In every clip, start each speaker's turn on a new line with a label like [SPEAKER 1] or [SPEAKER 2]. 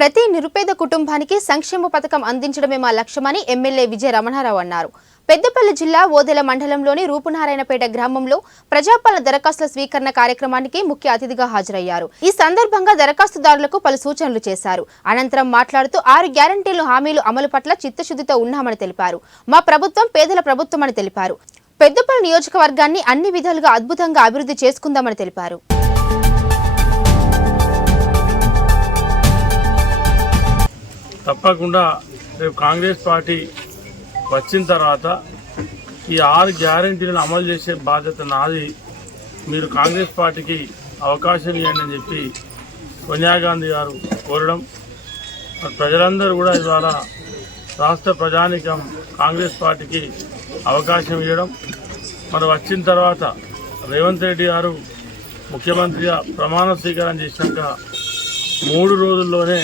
[SPEAKER 1] ప్రతి నిరుపేద కుటుంబానికి సంక్షేమ పథకం అందించడమే మా లక్ష్యమని ఎమ్మెల్యే విజయ రమణారావు అన్నారు. పెద్దపల్లి జిల్లా ఓదెల మండలంలోని రూపునారాయణపేట గ్రామంలో ప్రజాపాలన దరఖాస్తుల స్వీకరణ కార్యక్రమానికి ముఖ్య అతిథిగా హాజరయ్యారు. ఈ సందర్భంగా దరఖాస్తుదారులకు పలు సూచనలు చేశారు. అనంతరం మాట్లాడుతూ ఆరు గ్యారంటీలు హామీలు అమలు పట్ల చిత్తశుద్ధితో ఉన్నామని తెలిపారు. మా ప్రభుత్వం పేదల ప్రభుత్వమని తెలిపారు. పెద్దపల్లి నియోజకవర్గాన్ని అన్ని విధాలుగా అద్భుతంగా అభివృద్ధి చేసుకుందామని తెలిపారు.
[SPEAKER 2] తప్పకుండా రేపు కాంగ్రెస్ పార్టీ వచ్చిన తర్వాత ఈ ఆరు గ్యారంటీలను అమలు చేసే బాధ్యత నాది. మీరు కాంగ్రెస్ పార్టీకి అవకాశం ఇవ్వండి అని చెప్పి సోనియా గాంధీ గారు కోరడం. మరి ప్రజలందరూ కూడా ఇవాళ రాష్ట్ర ప్రజానికం కాంగ్రెస్ పార్టీకి అవకాశం ఇవ్వడం. మరి వచ్చిన తర్వాత రేవంత్ రెడ్డి గారు ముఖ్యమంత్రిగా ప్రమాణ స్వీకారం చేసినాక మూడు రోజుల్లోనే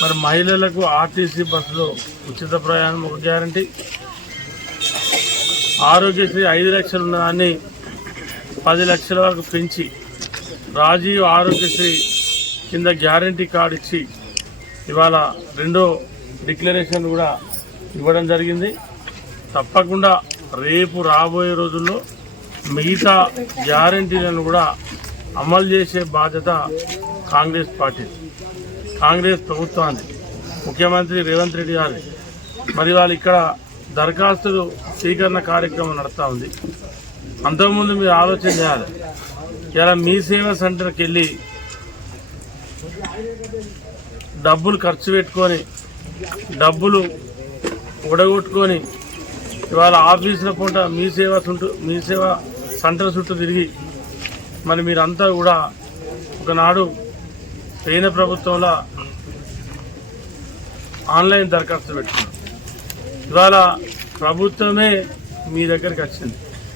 [SPEAKER 2] మరి మహిళలకు ఆర్టీసీ బస్సులో ఉచిత ప్రయాణం ఒక గ్యారంటీ. ఆరోగ్యశ్రీ ఐదు లక్షలు ఉన్నదాన్ని పది లక్షల వరకు పెంచి రాజీవ్ ఆరోగ్యశ్రీ కింద గ్యారంటీ కార్డు ఇచ్చి ఇవాళ రెండో డిక్లరేషన్ కూడా ఇవ్వడం జరిగింది. తప్పకుండా రేపు రాబోయే రోజుల్లో మిగతా గ్యారంటీలను కూడా అమలు చేసే బాధ్యత కాంగ్రెస్ పార్టీ కాంగ్రెస్ ప్రభుత్వాన్ని ముఖ్యమంత్రి రేవంత్ రెడ్డి గారి మరి వాళ్ళు ఇక్కడ దరఖాస్తులు స్వీకరణ కార్యక్రమం నడుస్తూ ఉంది. అంతకుముందు మీరు ఆలోచన చేయాలి. ఇలా మీ సేవ సెంటర్కి వెళ్ళి డబ్బులు ఖర్చు పెట్టుకొని డబ్బులు ఉడగొట్టుకొని ఇవాళ ఆఫీసుల పూట మీ సేవ చుట్టూ మీ సేవ సెంటర్ చుట్టూ తిరిగి మరి మీరంతా కూడా ఒకనాడు కేంద్ర ప్రభుత్వంలో ఆన్లైన్ దరఖాస్తు పెట్టుకున్నాం. ఇవాళ ప్రభుత్వమే మీ దగ్గరికి వచ్చింది.